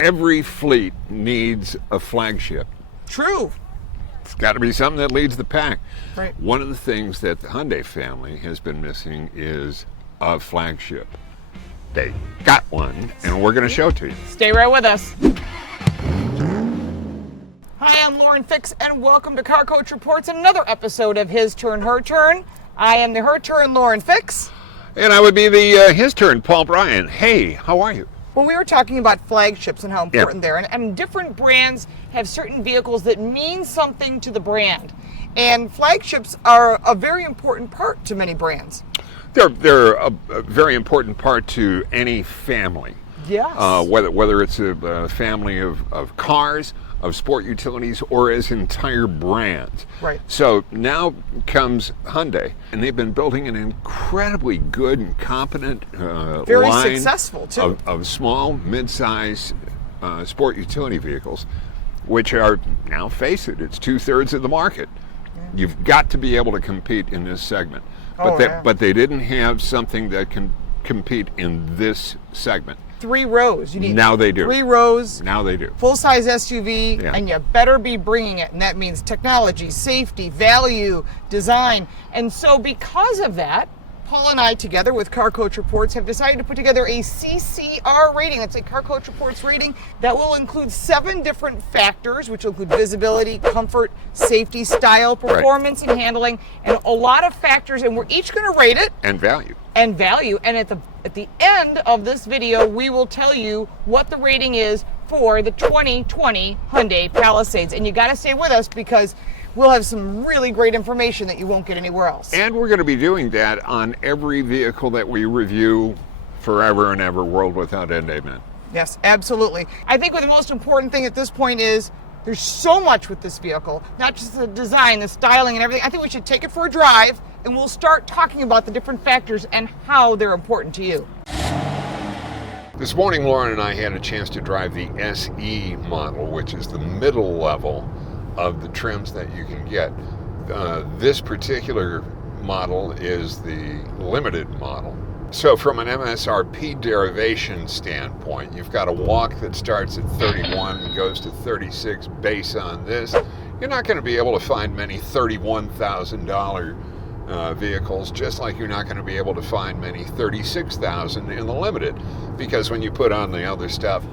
Every fleet needs a flagship. True. It's got to be something that leads the pack. Right. One of the things that the Hyundai family has been missing is a flagship. They got one, and we're going to show it to you. Stay right with us. Hi, I'm Lauren Fix, and welcome to Car Coach Reports, another episode of His Turn, Her Turn. I am the Her Turn, Lauren Fix. And I would be the His Turn, Paul Bryan. Hey, how are you? Well, we were talking about flagships and how important they are, and different brands have certain vehicles that mean something to the brand. And flagships are a very important part to many brands. They're a very important part to any family. Yes. Whether it's a family of cars, of sport utilities, or as entire brands. Right. So now comes Hyundai, and they've been building an incredibly good and competent very line successful too. Of small, mid-size sport utility vehicles, which are, now face it, it's 2/3 of the market. Yeah. You've got to be able to compete in this segment. But they didn't have something that can compete in this segment. 3 rows. You need now they do. 3 rows. Now they do. Full-size SUV, Yeah. and you better be bringing it. And that means technology, safety, value, design. And so because of that, Paul and I, together with Car Coach Reports, have decided to put together a CCR rating. That's a Car Coach Reports rating that will include 7 different factors, which will include visibility, comfort, safety, style, performance, and handling, and a lot of factors. And we're each going to rate it. And value. And value. And at the end of this video, we will tell you what the rating is for the 2020 Hyundai Palisades. And you got to stay with us because we'll have some really great information that you won't get anywhere else. And we're going to be doing that on every vehicle that we review forever and ever, world without end, amen. Yes, absolutely. I think the most important thing at this point is there's so much with this vehicle, not just the design, the styling, and everything. I think we should take it for a drive, and we'll start talking about the different factors and how they're important to you. This morning, Lauren and I had a chance to drive the SE model, which is the middle level of the trims that you can get. This particular model is the limited model. So from an MSRP derivation standpoint, you've got a walk that starts at 31 and goes to 36 base on this. You're not going to be able to find many $31,000 vehicles, just like you're not going to be able to find many $36,000 in the limited, because when you put on the other stuff,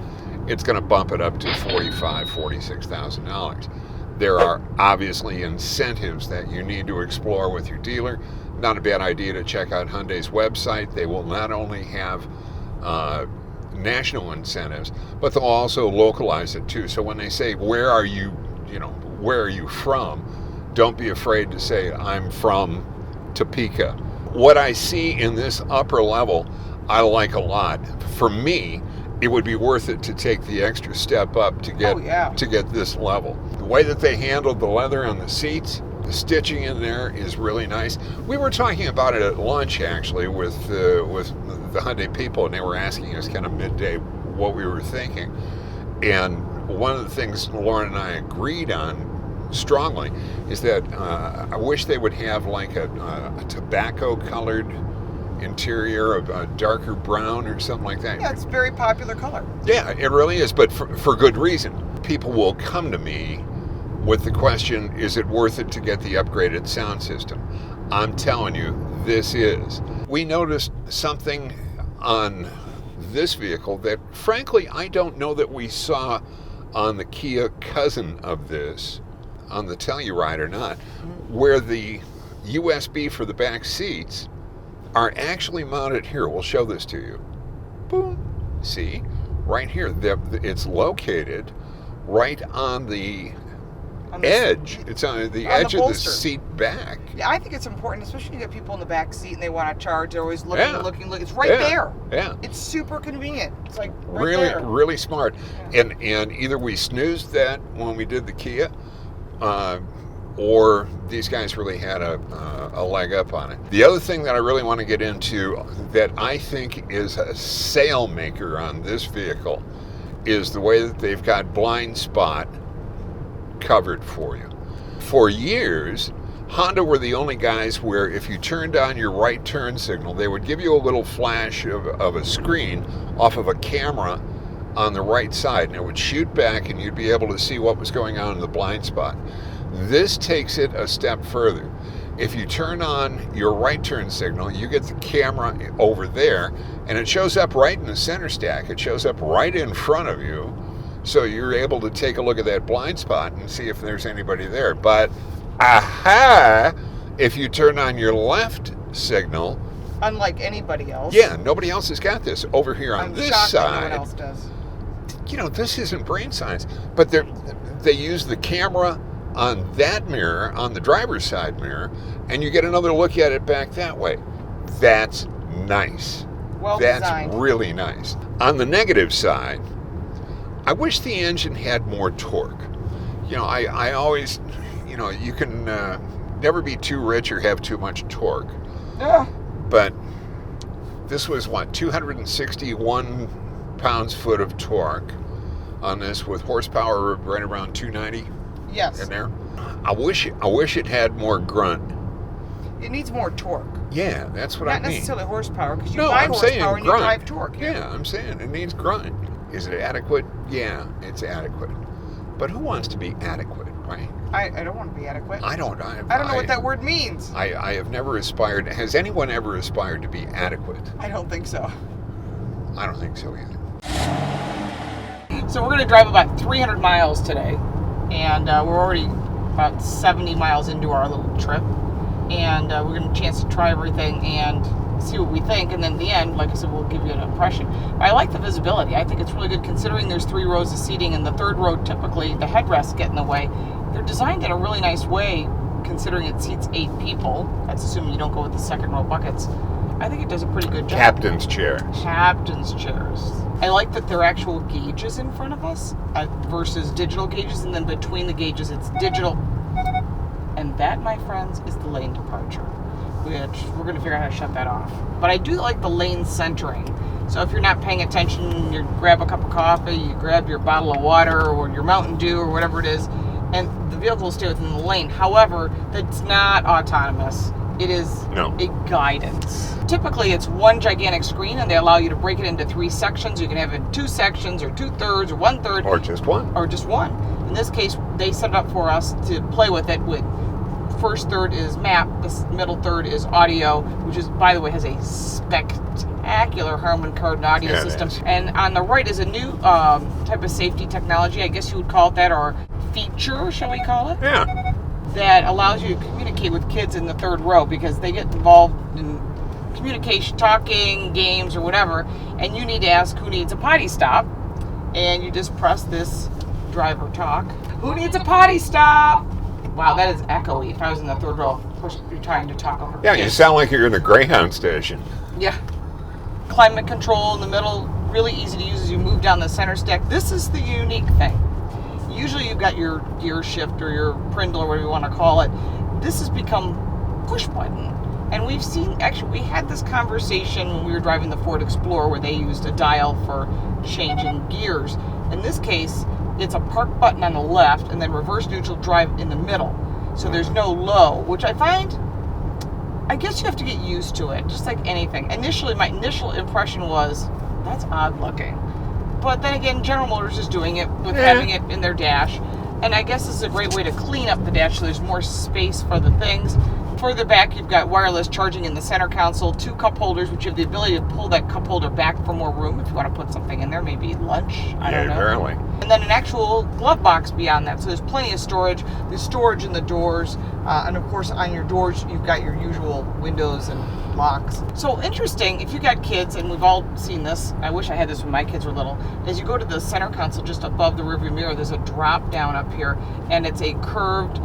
it's going to bump it up to $45,000, $46,000. There are obviously incentives that you need to explore with your dealer. Not a bad idea to check out Hyundai's website. They will not only have national incentives, but they'll also localize it too. So when they say, where are you from? Don't be afraid to say, I'm from Topeka. What I see in this upper level, I like a lot. For me, it would be worth it to take the extra step up to get this level. The way that they handled the leather on the seats, the stitching in there is really nice. We were talking about it at lunch actually with the Hyundai people, and they were asking us kind of midday what we were thinking. And one of the things Lauren and I agreed on strongly is that I wish they would have like a tobacco colored interior, of a darker brown or something like that. Yeah, it's a very popular color. Yeah, it really is, but for good reason. People will come to me with the question, is it worth it to get the upgraded sound system? I'm telling you, this is. We noticed something on this vehicle that, frankly, I don't know that we saw on the Kia cousin of this, on the Telluride or not, where the USB for the back seats are actually mounted here. We'll show this to you. Boom. See? Right here. It's located right on the edge. It's on the edge of the seat back. Yeah, I think it's important, especially when you get people in the back seat and they want to charge. They're always looking. It's right there. Yeah. It's super convenient. It's like really there. Really smart. Yeah. And either we snoozed that when we did the Kia, or these guys really had a leg up on it. The other thing that I really want to get into that I think is a sale maker on this vehicle is the way that they've got blind spot covered for you. For years, Honda were the only guys where if you turned on your right turn signal, they would give you a little flash of a screen off of a camera on the right side, and it would shoot back and you'd be able to see what was going on in the blind spot. This takes it a step further. If you turn on your right turn signal, you get the camera over there, and it shows up right in the center stack. It shows up right in front of you, so you're able to take a look at that blind spot and see if there's anybody there. But, if you turn on your left signal, unlike anybody else. Yeah, nobody else has got this. Over here on this side, no one else does. You know, this isn't brain science, but they use the camera on that mirror, on the driver's side mirror, and you get another look at it back that way. That's nice. Well That's designed. really nice. On the negative side, I wish the engine had more torque. You know, I always, you know, you can never be too rich or have too much torque. Yeah. But this was, what, 261 pounds-foot of torque on this, with horsepower right around 290. Yes. In there. I wish it had more grunt. It needs more torque. Yeah, that's what I mean. Not necessarily horsepower, because you No, buy I'm saying horsepower and you grunt. drive torque. Yeah, I'm saying it needs grunt. Is it adequate? Yeah, it's adequate. But who wants to be adequate, right? I don't want to be adequate. I don't know what that word means. I have never aspired. Has anyone ever aspired to be adequate? I don't think so. I don't think so either. So we're going to drive about 300 miles today, and we're already about 70 miles into our little trip, and we're going to chance to try everything and see what we think, and then at the end, like I said, we'll give you an impression. I like the visibility. I think it's really good considering there's 3 rows of seating, and the third row, typically, the headrests get in the way. They're designed in a really nice way, considering it seats 8 people. That's assuming you don't go with the second row buckets. I think it does a pretty good job. Captain's chairs. Captain's chairs. I like that there are actual gauges in front of us versus digital gauges, and then between the gauges it's digital. And that, my friends, is the lane departure, which we're going to figure out how to shut that off. But I do like the lane centering. So if you're not paying attention, you grab a cup of coffee, you grab your bottle of water or your Mountain Dew or whatever it is, and the vehicle will stay within the lane. However, that's not autonomous. It is a guidance. Typically, it's one gigantic screen, and they allow you to break it into 3 sections. You can have it in 2 sections, or 2/3, or 1/3. Or just one. Or just one. In this case, they set it up for us to play with it. With first third is map, the middle third is audio, which is, by the way, has a spectacular Harman Kardon audio system. And on the right is a new type of safety technology, I guess you would call it that, or feature, shall we call it? Yeah. That allows you to communicate with kids in the third row, because they get involved in communication, talking, games, or whatever, and you need to ask who needs a potty stop, and you just press this driver talk. Who needs a potty stop? Wow, that is echoey. If I was in the third row, of course, you're trying to talk over. Yeah, you sound like you're in a Greyhound station. Yeah. Climate control in the middle, really easy to use as you move down the center stack. This is the unique thing. Usually you've got your gear shift or your Prindle or whatever you want to call it. This has become push button. And we've seen, actually, we had this conversation when we were driving the Ford Explorer where they used a dial for changing gears. In this case, it's a park button on the left and then reverse neutral drive in the middle. So there's no low, which I find, I guess you have to get used to it, just like anything. Initially, my initial impression was, that's odd looking. But then again, General Motors is doing it with having it in their dash. And I guess this is a great way to clean up the dash so there's more space for the things. Further back, you've got wireless charging in the center console, 2 cup holders, which you have the ability to pull that cup holder back for more room if you want to put something in there, maybe lunch, I don't know. Apparently. And then an actual glove box beyond that. So there's plenty of storage. There's storage in the doors. And of course, on your doors, you've got your usual windows and locks. So interesting, if you got kids, and we've all seen this, I wish I had this when my kids were little, as you go to the center console just above the rearview mirror, there's a drop down up here, and it's a curved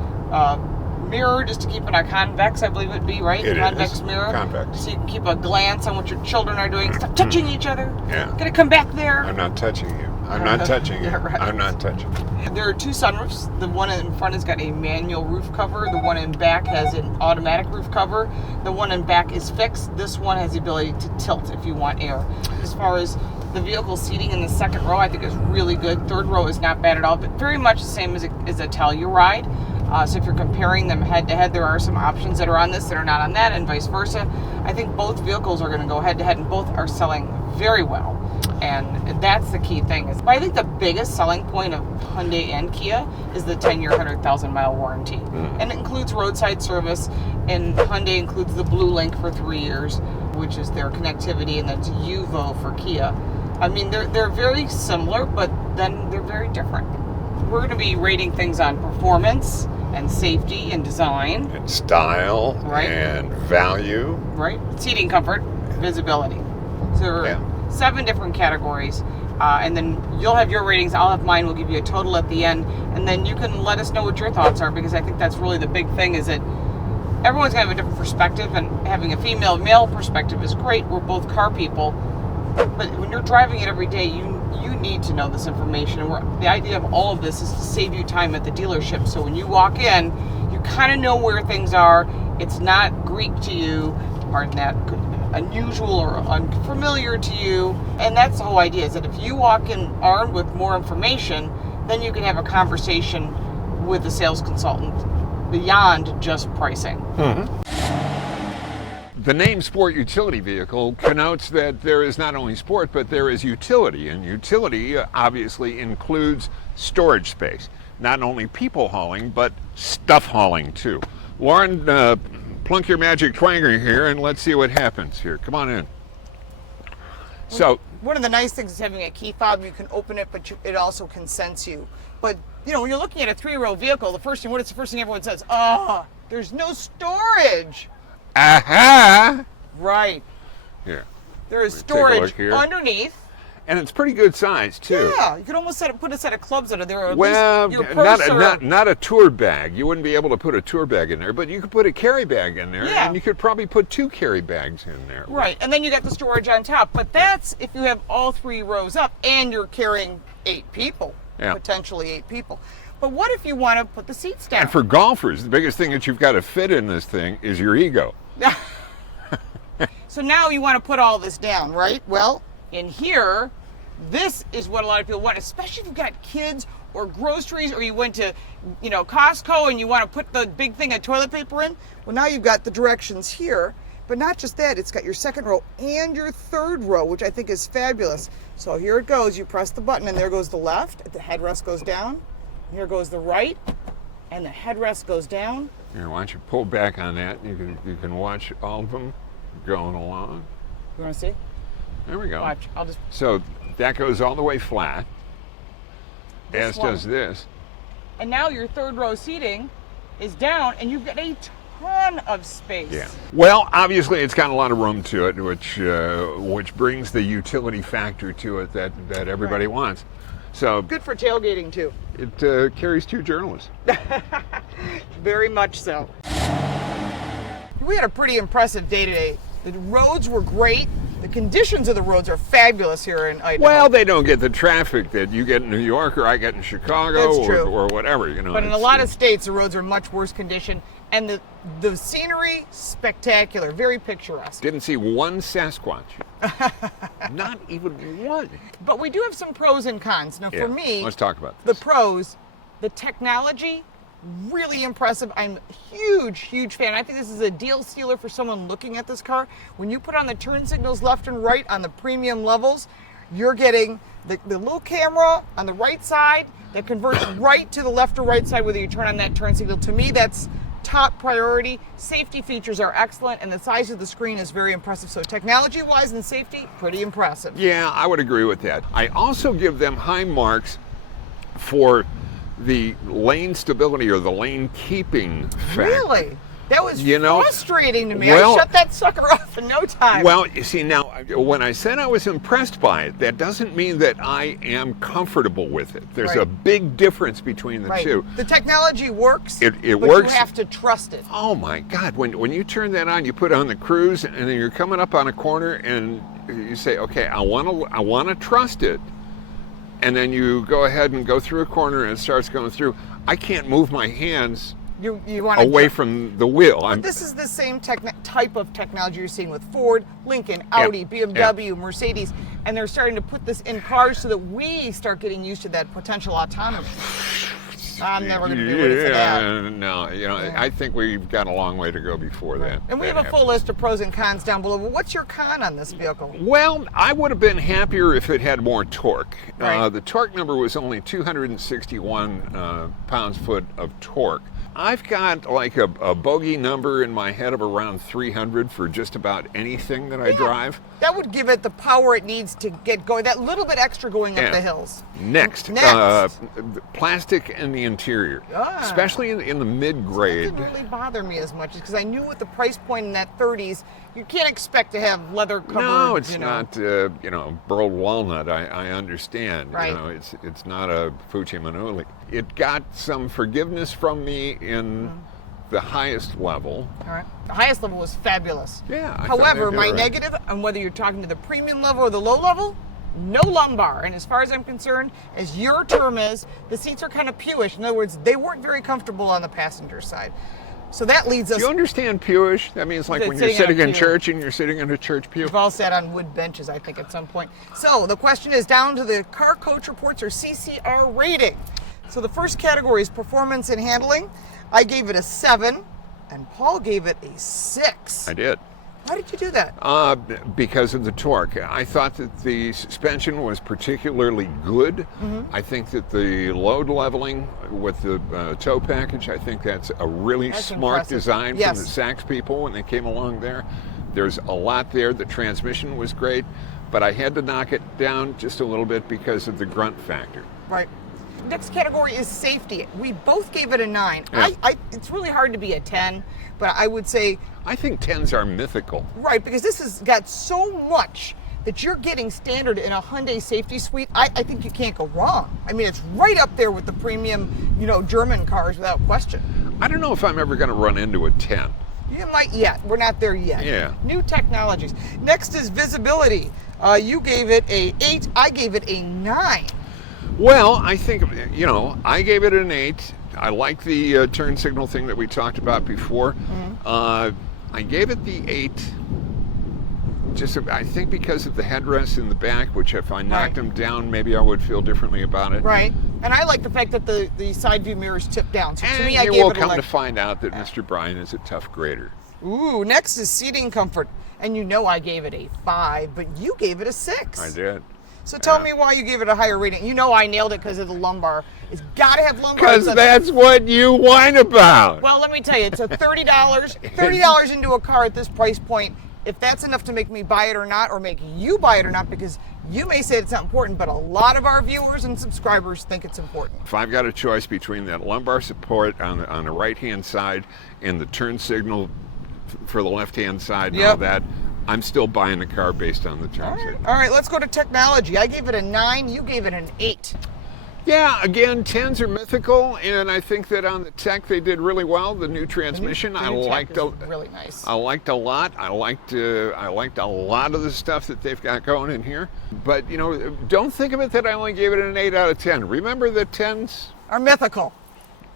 mirror just to keep it a convex, I believe it'd be, right? It convex is. mirror. Convex. So you can keep a glance on what your children are doing. Stop touching each other. Yeah. Gotta come back there. I'm not touching you. I'm not touching you. Yeah, right. I'm not touching you. There are 2 sunroofs. The one in front has got a manual roof cover. The one in back has an automatic roof cover. The one in back is fixed. This one has the ability to tilt if you want air. As far as the vehicle seating in the second row, I think is really good. Third row is not bad at all, but very much the same as a Telluride. So if you're comparing them head to head, there are some options that are on this that are not on that, and vice versa. I think both vehicles are going to go head to head, and both are selling very well. And that's the key thing. I think the biggest selling point of Hyundai and Kia is the 10-year, 100,000-mile warranty. And it includes roadside service, and Hyundai includes the Blue Link for 3 years, which is their connectivity, and that's UVO for Kia. I mean, they're very similar, but then they're very different. We're going to be rating things on performance and safety and design. And style, right, and value. Right. Seating comfort, visibility. So there are 7 different categories. And then you'll have your ratings, I'll have mine, we'll give you a total at the end. And then you can let us know what your thoughts are, because I think that's really the big thing, is that everyone's going to have a different perspective, and having a female-male perspective is great. We're both car people. But when you're driving it every day, you need to know this information. And the idea of all of this is to save you time at the dealership. So when you walk in, you kind of know where things are. It's not Greek to you, pardon that, unusual or unfamiliar to you. And that's the whole idea, is that if you walk in armed with more information, then you can have a conversation with the sales consultant beyond just pricing. Mm-hmm. The name sport utility vehicle connotes that there is not only sport, but there is utility. And utility obviously includes storage space. Not only people hauling, but stuff hauling too. Lauren, plunk your magic twanger here and let's see what happens here. Come on in. So, one of the nice things is having a key fob. You can open it, but it also can sense you. But, you know, when you're looking at a 3-row vehicle, what is the first thing everyone says? Oh, there's no storage. Aha! Right. Here. There is storage underneath. And it's pretty good size too. Yeah, you could almost put a set of clubs under there, or at well, least your purse not a tour bag. You wouldn't be able to put a tour bag in there, but you could put a carry bag in there, and you could probably put 2 carry bags in there. Right, and then you got the storage on top. But that's if you have all 3 rows up and you're carrying 8 people, potentially 8 people. But what if you want to put the seats down? And for golfers, the biggest thing that you've got to fit in this thing is your ego. So now you want to put all this down, right? Well, in here, this is what a lot of people want, especially if you've got kids or groceries, or you went to, Costco and you want to put the big thing of toilet paper in. Well, now you've got the directions here, but not just that, it's got your 2nd row and your 3rd row, which I think is fabulous. So here it goes. You press the button and there goes the left, the headrest goes down. Here goes the right, and the headrest goes down. Here, why don't you pull back on that? You can watch all of them going along. You want to see? There we go. Watch. So that goes all the way flat, as does this. And now your 3rd row seating is down, and you've got a ton of space. Yeah. Well, obviously it's got a lot of room to it, which brings the utility factor to it that everybody wants. So good for tailgating too. It carries 2 journalists. Very much so. We had a pretty impressive day today. The roads were great. The conditions of the roads are fabulous here in Idaho. Well, they don't get the traffic that you get in New York or I get in Chicago or whatever, But in a lot of states, the roads are much worse condition. And the scenery, spectacular, very picturesque. Didn't see one Sasquatch. Not even one. But we do have some pros and cons. Now, for me, let's talk about this. The pros, the technology, really impressive. I'm a huge fan. I think this is a deal stealer for someone looking at this car. When you put on the turn signals left and right on the premium levels, you're getting the little camera on the right side that converts right to the left or right side whether you turn on that turn signal. To me, that's top priority. Safety features are excellent, and the size of the screen is very impressive. So technology-wise and safety, pretty impressive. Yeah, I would agree with that. I also give them high marks for the lane stability or the lane keeping factor. Really? That was frustrating to me. I shut that sucker off in no time. Well, you see, now, when I said I was impressed by it, that doesn't mean that I am comfortable with it. There's a big difference between the two. The technology works, it but works. You have to trust it. Oh, my God. When you turn that on, you put on the cruise, and then you're coming up on a corner, and you say, okay, I want to trust it. And then you go ahead and go through a corner, and it starts going through. I can't move my hands you want away from the wheel. But this is the same type of technology you're seeing with Ford, Lincoln, Audi, BMW, Mercedes, and they're starting to put this in cars so that we start getting used to that potential autonomy. I'm never going to be ready for that. No, I think we've got a long way to go before that. And we have a full list of pros and cons down below. But what's your con on this vehicle? Well, I would have been happier if it had more torque. Right. The torque number was only 261 pounds-foot of torque. I've got like a bogey number in my head of around 300 for just about anything that I drive. That would give it the power it needs to get going, that little bit extra going up the hills. Next. Plastic in the interior, especially in the mid-grade. That didn't really bother me as much because I knew with the price point in that 30s, you can't expect to have leather covered. No, it's not, burled walnut. I understand. Right. It's not a Fuji Manuli. It got some forgiveness from me in the highest level. All right. The highest level was fabulous. Yeah. However, my negative, and whether you're talking to the premium level or the low level, no lumbar. And as far as I'm concerned, as your term is, the seats are kind of pewish. In other words, they weren't very comfortable on the passenger side. So that leads us... Do you understand pewish? That means like when you're sitting in church and you're sitting in a church pew. We've all sat on wood benches, I think, at some point. So the question is down to the Car Coach Reports or CCR rating. So the first category is performance and handling. I gave it a 7, and Paul gave it a 6. I did. Why did you do that? Because of the torque. I thought that the suspension was particularly good. I think that the load leveling with the tow package, I think that's a really smart design from the Sachs people when they came along there. There's a lot there. The transmission was great, but I had to knock it down just a little bit because of the grunt factor. Right. Next category is safety. We both gave it a 9. Yeah. It's really hard to be a 10, but I would say... I think 10s are mythical. Right, because this has got so much that you're getting standard in a Hyundai safety suite. I think you can't go wrong. I mean, it's right up there with the premium, German cars without question. I don't know if I'm ever going to run into a 10. You might yet. We're not there yet. Yeah. New technologies. Next is visibility. You gave it a 8. I gave it a 9. Well, I think, I gave it an 8. I like the turn signal thing that we talked about before. I gave it the 8, I think because of the headrests in the back, which if I knocked them down, maybe I would feel differently about it. Right. And I like the fact that the side view mirrors tip down. So to me, I gave you will it come to find out that Mr. Bryan is a tough grader. Ooh, next is seating comfort. And I gave it a 5, but you gave it a 6. I did. So tell me why you gave it a higher rating. I nailed it because of the lumbar. It's got to have lumbar. Because that's what you whine about. Well, let me tell you, it's a $30. $30 into a car at this price point. If that's enough to make me buy it or not, or make you buy it or not, because you may say it's not important, but a lot of our viewers and subscribers think it's important. If I've got a choice between that lumbar support on the right-hand side and the turn signal for the left-hand side and all that, I'm still buying the car based on the turn signal. All right, let's go to technology. I gave it a 9. You gave it an 8. Yeah, again, 10s are mythical, and I think that on the tech they did really well. The new transmission, I liked really nice. I liked a lot. I liked a lot of the stuff that they've got going in here. But don't think of it that I only gave it an 8 out of 10. Remember that 10s are mythical.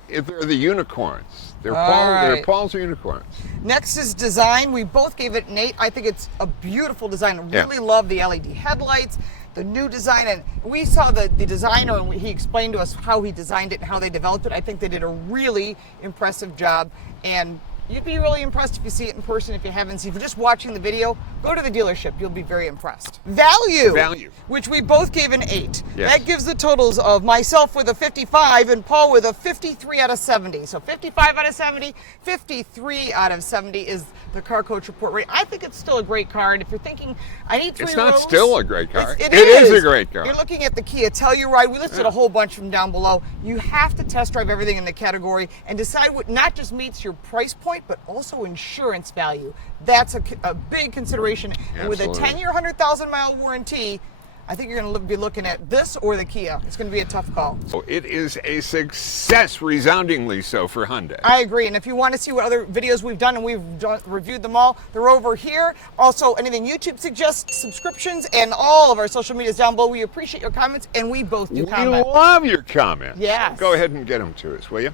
They're the unicorns. They're Paul's unicorns. Next is design. We both gave it an 8. I think it's a beautiful design. I really love the LED headlights, the new design. And we saw the designer, and he explained to us how he designed it and how they developed it. I think they did a really impressive job. And you'd be really impressed if you see it in person. If you haven't seen it, if you're just watching the video, go to the dealership. You'll be very impressed. Value. Which we both gave an 8. Yes. That gives the totals of myself with a 55 and Paul with a 53 out of 70. So 55 out of 70, 53 out of 70 is the Car Coach Report rate. I think it's still a great car. And if you're thinking, I need 3 rows. It's not still a great car. It is a great car. You're looking at the Kia Telluride. We listed a whole bunch from down below. You have to test drive everything in the category and decide what not just meets your price point, but also insurance value. That's a big consideration. And with a 10-year, 100,000-mile warranty, I think you're going to be looking at this or the Kia. It's going to be a tough call. So it is a success, resoundingly so, for Hyundai. I agree. And if you want to see what other videos we've done, and we've reviewed them all, they're over here. Also, anything YouTube suggests, subscriptions, and all of our social medias down below. We appreciate your comments, and we both do comment. We love your comments. Yes. Go ahead and get them to us, will you?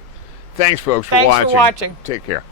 Thanks, folks, for watching. Take care.